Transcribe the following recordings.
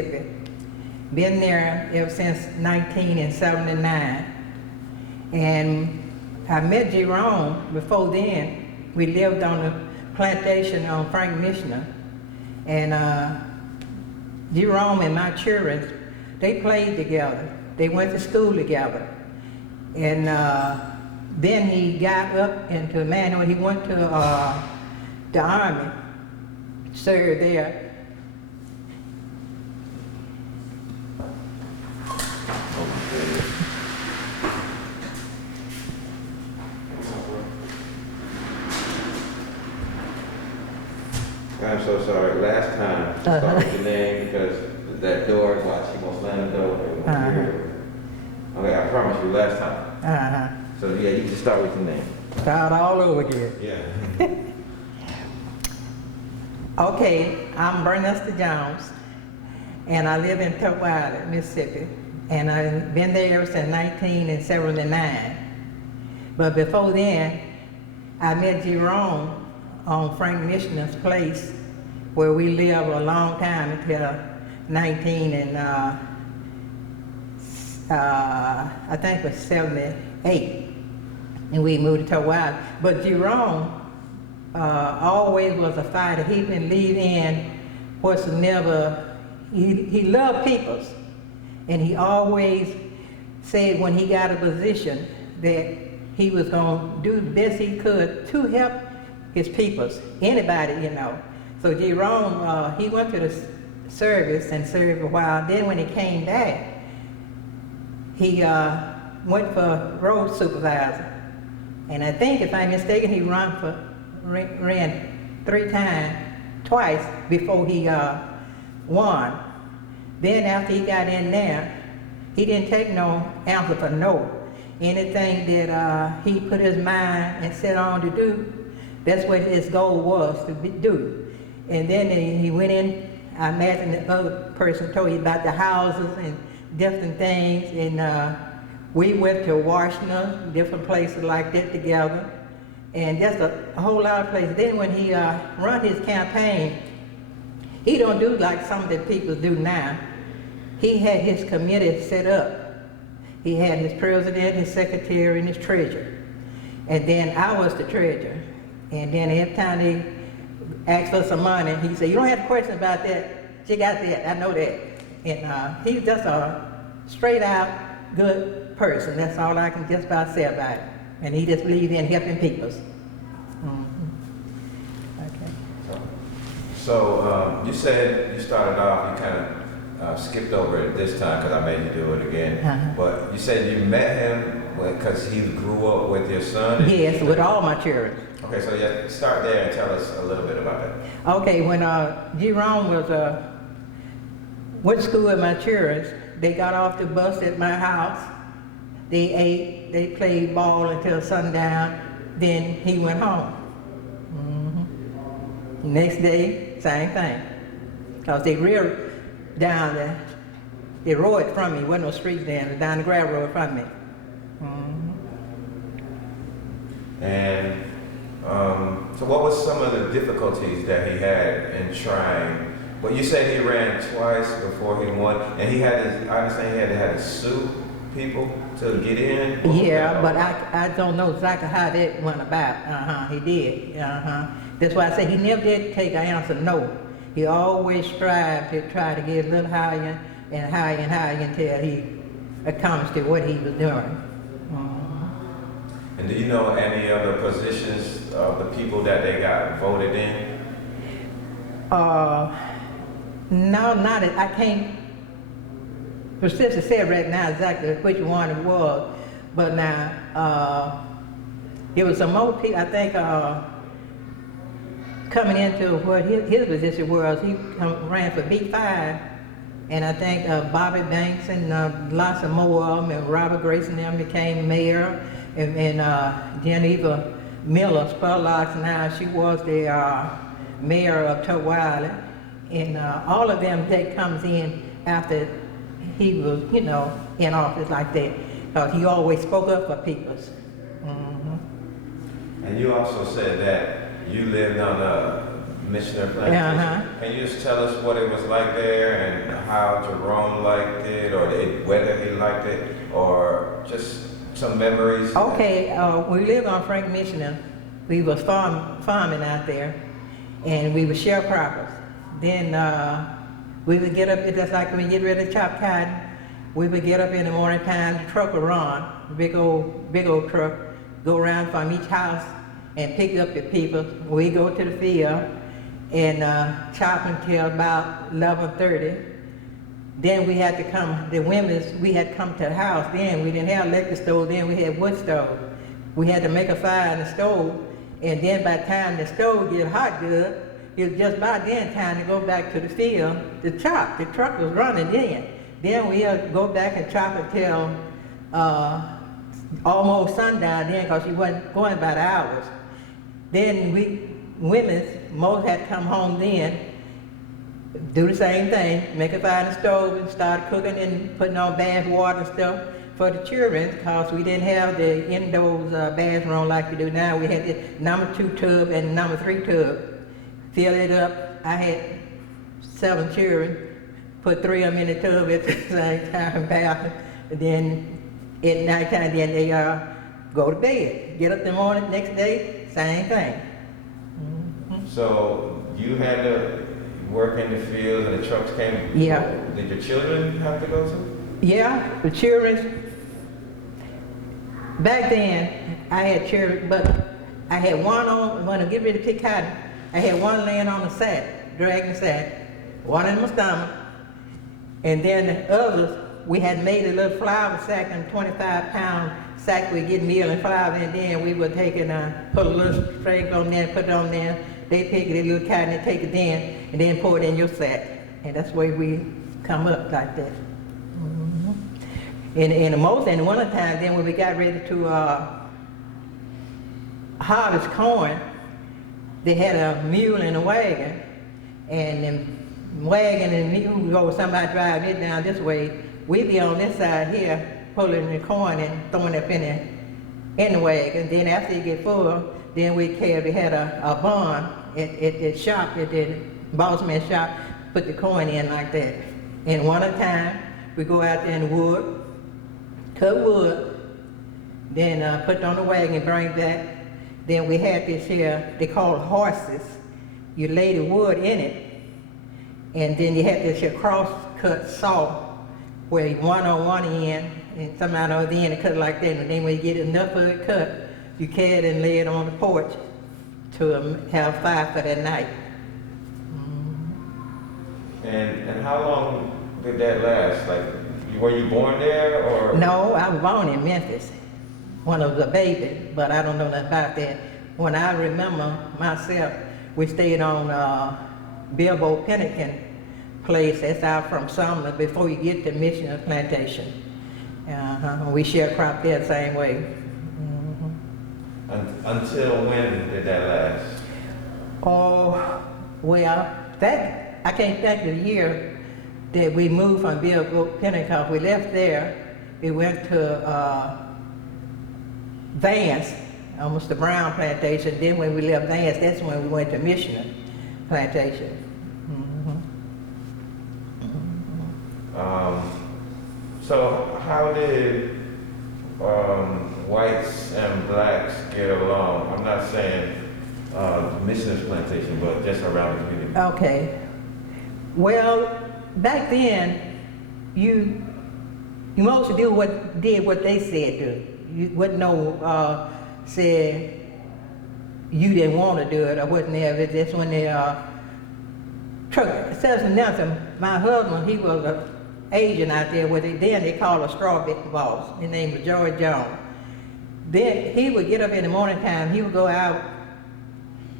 Been there ever since 1979. And I met Jerome before then. We lived on a plantation on Frank Missioner. And Jerome and my children, they played together. They went to school together. And then he got up into manhood. He went to the Army, served there. I'm so sorry. Last time, start with your name because that door is like she won't slam the door. Okay, I promise you last time. So yeah, you just start with your name. Start all over again. Yeah. Okay, I'm Bernester Jones, and I live in Tutwiler, Mississippi, and I've been there since 1979. But before then, I met Jerome on Frank Missioner's place, where we lived a long time until 19 and I think it was 78, and we moved to Tutwiler. But Jerome always was a fighter. He didn't leave in what's never, he loved peoples, and he always said when he got a position that he was going to do the best he could to help his peoples, anybody, you know. So Jerome, he went to the service and served a while. Then when he came back, he went for road supervisor. And I think, if I'm mistaken, he ran twice before he won. Then after he got in there, he didn't take no answer for no. Anything that he put his mind and set on to do, that's what his goal was, to do. And then he went in, I imagine the other person told you about the houses and different things, and we went to Washington, different places like that together, and just a whole lot of places. Then when he run his campaign, he don't do like some of the people do now. He had his committee set up. He had his president, his secretary, and his treasurer. And then I was the treasurer. And then every time they asked for some money, he said, "You don't have to question about that. She got that, I know that." And he's just a straight out good person. That's all I can just about say about it. And he just believes in helping people. Okay. So you said you started off, you kind of skipped over it this time because I made you do it again. But you said you met him because he grew up with your son? Yes, with all my children. Okay, so yeah, start there and tell us a little bit about that. Okay, when Jerome was went to school with my children, they got off the bus at my house. They ate, they played ball until sundown, then he went home. Next day, same thing. Because they reared down the, they rode from me, wasn't no streets then, down the gravel road from me. And so what was some of the difficulties that he had in trying? Well, you said he ran twice before he won, and he had to, I understand he had to sue people to get in? Yeah, but I don't know exactly how that went about. He did. That's why I say he never did take an answer no. He always strived to try to get a little higher and higher and higher until he accomplished what he was doing. And do you know any other positions of the people that they got voted in? No, not it. I can't specifically say right now exactly which one it was, but now it was some more people. I think coming into what his position was, he ran for B5, and I think Bobby Banks and lots of more of them, and Robert Grayson and them became mayor. And Geneva Miller Spurlocks, now she was the mayor of Tutwiler, and all of them that comes in after he was, you know, in office like that, because he always spoke up for people. And you also said that you lived on Missioner Plantation. Can you just tell us what it was like there and how Jerome liked it, or whether he liked it, or just some memories? Okay, we lived on Frank Missioner. We was farming out there, and we were sharecroppers. Then we would get up, just like when we get ready to chop cotton, we would get up in the morning time, the truck would run, big old truck, go around from each house and pick up the people. We go to the field and chop until about 11:30. Then we had to come, the women, we had to come to the house. Then we didn't have electric stove, then we had wood stove. We had to make a fire in the stove, and then by the time the stove get hot good, it was just about then time to go back to the field to chop. The truck was running then. Then we had to go back and chop until almost sundown then, because you wasn't going by the hours. Then most had to come home then, do the same thing, make a fire in the stove and start cooking and putting on bath water and stuff for the children, because we didn't have the indoors bathroom like we do now. We had the number 2 tub and number 3 tub. Fill it up. I had 7 children, put 3 of them in the tub at the same time, bath, and then at night time, then they go to bed. Get up in the morning, next day, same thing. So you had to work in the fields and the trucks came? Yeah. Did your children have to go to? Yeah, the children, back then, I had children, but I had one on, when I get ready to pick cotton, I had one laying on the sack, dragging the sack, one in my stomach, and then the others, we had made a little flour sack, and 25-pound sack, we'd get meal and flour, and then we would take and put a little string on there, put it on there, they pick it, a little cotton, and take it in, and then pour it in your sack. And that's the way we come up like that. In the wintertime, then when we got ready to harvest corn, they had a mule and a wagon, and the wagon and mule, somebody driving it down this way, we'd be on this side here, pulling the corn and throwing it up in the wagon. Then after you get full, then we had a barn at the shop, at the boss man's shop, put the corn in like that. In wintertime, we go out there in the wood, cut wood, then put it on the wagon, bring it back. Then we had this here, they call it horses. You lay the wood in it, and then you had this here cross-cut saw, where you one on one end, and some on the other end, and cut it like that. And then when you get enough of it cut, you carry it and lay it on the porch to have fire for that night. And how long did that last? Like, were you born there, or? No, I was born in Memphis when I was a baby, but I don't know nothing about that. When I remember myself, we stayed on Bilbo Pennington place. That's out from Sumner before you get to Missioner Plantation. We sharecropped there the same way. Until when did that last? Oh, well, that, I can't think of the year that we moved from Bilbo Pennington. We left there, we went to Vance, almost the Brown Plantation. Then when we left Vance, that's when we went to Missioner Plantation. So how did whites and blacks get along? I'm not saying Missioner's Plantation, but just around the community. Okay. Well, back then, you mostly did what they said do. You wouldn't know, said you didn't want to do it or wasn't there. But that's when they says Nelson, my husband, he was an agent out there with it. Then they called a strawberry boss. His name was George Jerome. Then he would get up in the morning time. He would go out,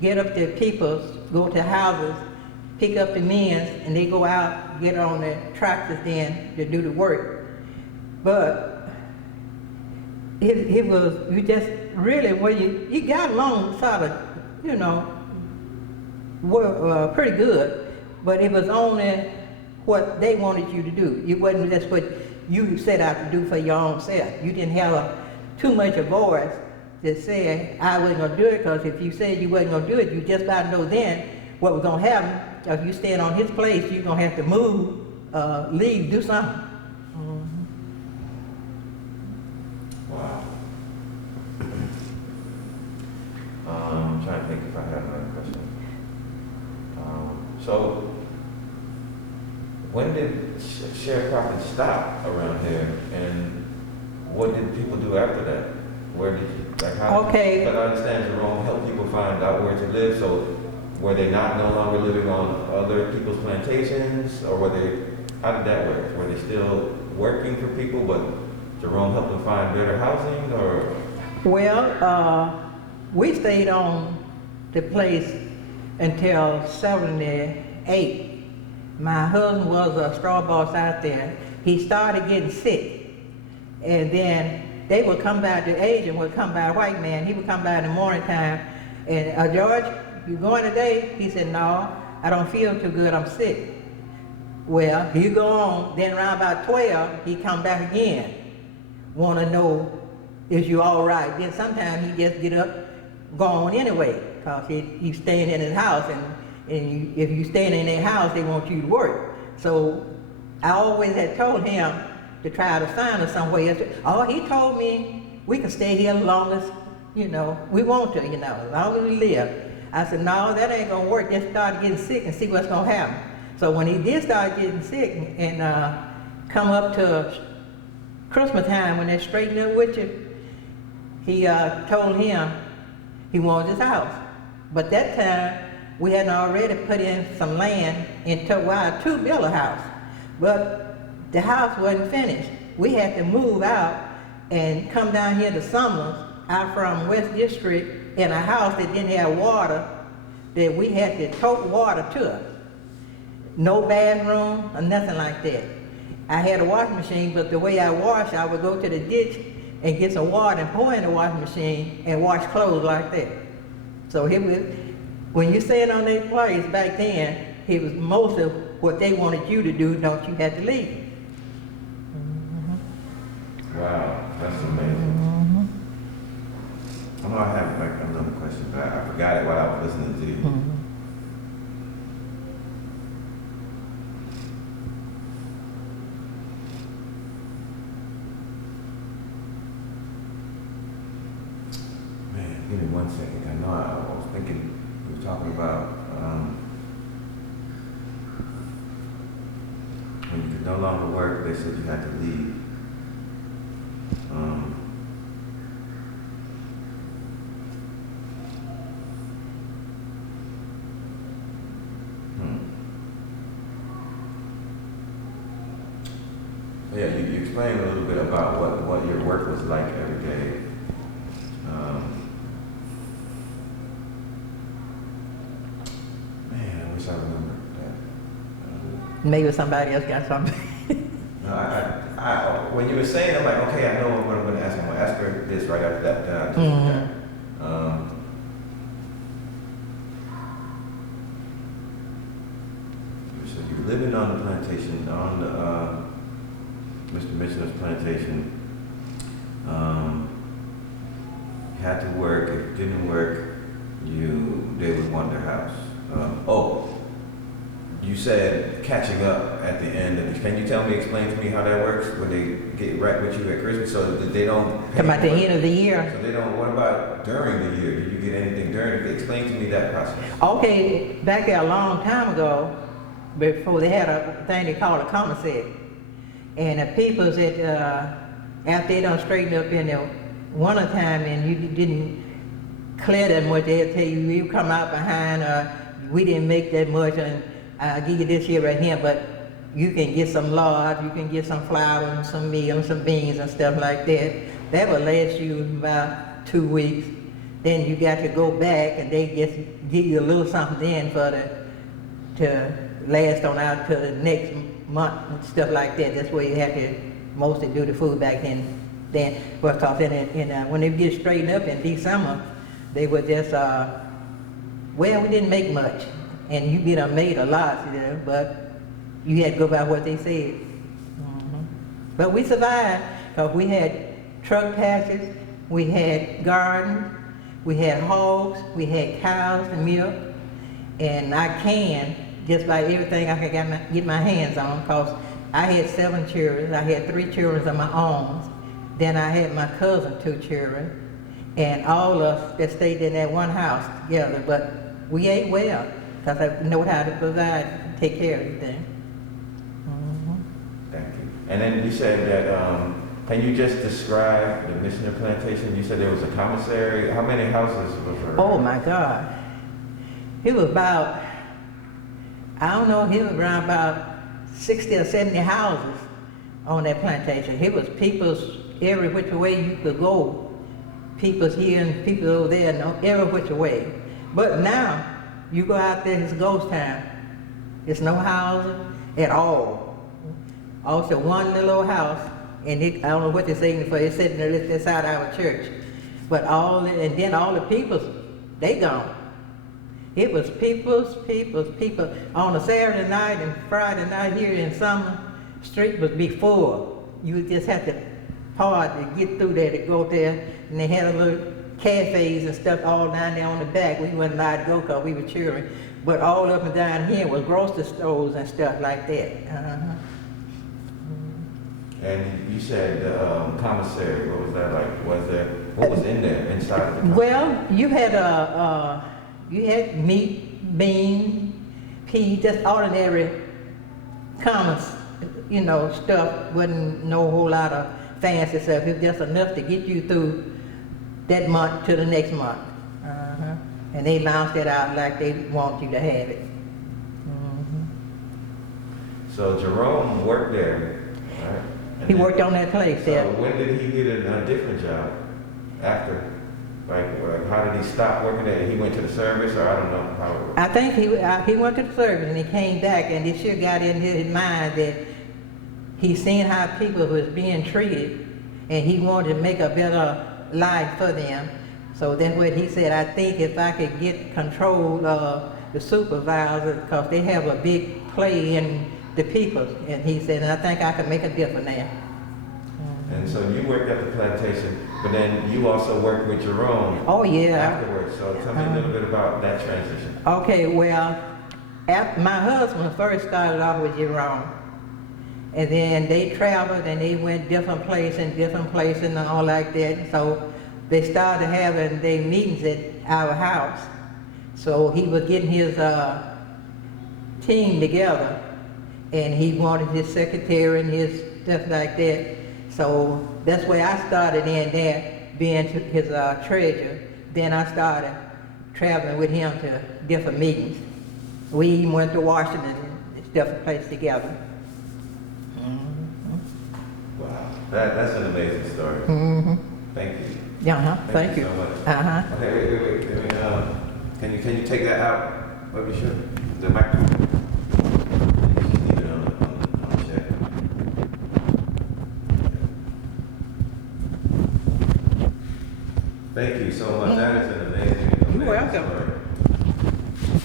get up to people's, go to houses, pick up the men, and they go out, get on the tractors then to do the work. But it was, you just really, well, you got along sort of, you know, pretty good, but it was only what they wanted you to do. It wasn't just what you set out to do for your own self. You didn't have too much a voice that said, I wasn't going to do it, because if you said you wasn't going to do it, you just about know then what was gonna happen, if you stand on his place, you're gonna have to move, leave, do something. Wow. I'm trying to think if I have another question. So, when did sharecropping stop around here, and what did people do after that? Where did you, like how? Okay. Because I understand Jerome helped people find out where to live, so were they not no longer living on other people's plantations, or were they, how did that work? Were they still working for people, but Jerome helped them find better housing, or? Well, we stayed on the place until 78. My husband was a straw boss out there. He started getting sick. And then they would come by, the agent would come by, a white man, he would come by in the morning time, and George, you going today? He said, no, I don't feel too good, I'm sick. Well, you go on, then around about 12, he come back again, want to know, is you all right? Then sometimes he just get up, go on anyway, because he's staying in his house, and if you staying in their house, they want you to work. So I always had told him to try to find us somewhere else. Oh, he told me we can stay here as long as, we want to, as long as we live. I said, no, that ain't gonna work. Just start getting sick and see what's gonna happen. So when he did start getting sick and come up to Christmas time when they straightened up with you, he told him he wanted his house. But that time, we had already put in some land to build a house. But the house wasn't finished. We had to move out and come down here to Summers, out from West District, in a house that didn't have water, that we had to tote water to us. No bathroom or nothing like that. I had a washing machine, but the way I wash, I would go to the ditch and get some water and pour in the washing machine and wash clothes like that. So when you stand on their place back then, it was most of what they wanted you to do, don't you have to leave. Wow, that's amazing. I know I have like another question, but I forgot it while I was listening to you. Man, give me 1 second. I know I was thinking, we were talking about when you could no longer work, they said you had to leave. Yeah, you explained a little bit about what your work was like every day. Man, I wish I remembered that. Maybe somebody else got something. No, when you were saying, I'm like, okay, I know what I'm going to ask. I'm going to ask her this right after that. So you're living on the plantation, on the Mr. Mitchell's plantation. You had to work. If it didn't work, they would want their house. You said catching up at the end of it. Can you explain to me how that works when they get right with you at Christmas so that they don't pay At the end of the year. So they don't, what about during the year? Did you get anything during it? Explain to me that process. Okay, back there a long time ago, before they had a thing they called a commissary. And the people that, after they done straightened up in the wintertime and you didn't clear that much, they'll tell you, you come out behind, we didn't make that much, and I'll give you this here right here, but you can get some lard, you can get some flour and some meal and some beans and stuff like that. That will last you about 2 weeks. Then you got to go back and they just give you a little something then to last on out to the next month and stuff like that. That's where you have to mostly do the food back then. Well, cause when they get straightened up in December, they would just, we didn't make much. And you get them made a lot, but you had to go by what they said. But we survived, because we had truck patches, we had gardens, we had hogs, we had cows and milk, And I can, just like everything I could get my hands on, because I had 7 children. I had 3 children of my own. Then I had my cousin 2 children. And all of us that stayed in that one house together. But we ate well, because I know how to provide, take care of everything. Thank you. And then you said that, can you just describe the missionary plantation? You said there was a commissary. How many houses was there? Oh my God. It was about, I don't know, it was around about 60 or 70 houses on that plantation. It was people's every which way you could go. People's here and people over there, no, every which way. But now, you go out there, it's ghost town. There's no houses at all. Also, one little old house, and I don't know what they're saying for, it's sitting there beside our church. But and then all the people, they gone. It was people. On a Saturday night and Friday night here in summer, street was before. You just had to hard to get through there to go there. And they had a little cafes and stuff all down there on the back. We wasn't allowed to go because we were children. But all up and down here was grocery stores and stuff like that. And you said commissary. What was that like? What was in there inside of the commissary? Well, you had meat, beans, peas, just ordinary common, stuff. Wasn't no whole lot of fancy stuff. It was just enough to get you through that month to the next month. And they bounced it out like they want you to have it. So Jerome worked there, right? And He worked on that place, so yeah. when did he get a different job after? Like, how did he stop working there? He went to the service, or I don't know how it worked. I think he went to the service and he came back, and it sure got in his mind that he seen how people was being treated, and he wanted to make a better life for them. So that's what he said. I think if I could get control of the supervisors, because they have a big play in the people, and he said, and I think I could make a difference there. And so you worked at the plantation, but then you also worked with Jerome. Oh yeah. Afterwards. So tell me a little bit about that transition. Okay, well, my husband first started off with Jerome. And then they traveled and they went different places and all like that. So they started having their meetings at our house. So he was getting his team together, and he wanted his secretary and his stuff like that. So that's where I started in there, being his treasurer. Then I started traveling with him to different meetings. We even went to Washington and different places together. Wow, that's an amazing story. Thank you. Yeah, thank you. So much. Okay, wait. Let me, can you take that out? Maybe sure. The microphone. Just leave it on the chair. Thank you so much. That is an amazing You're welcome. story.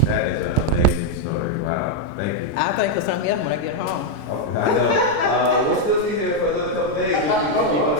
That is an amazing story. Wow. Thank you. I'll think of something else when I get home. Okay, I know. We'll still be here for another couple days if you keep on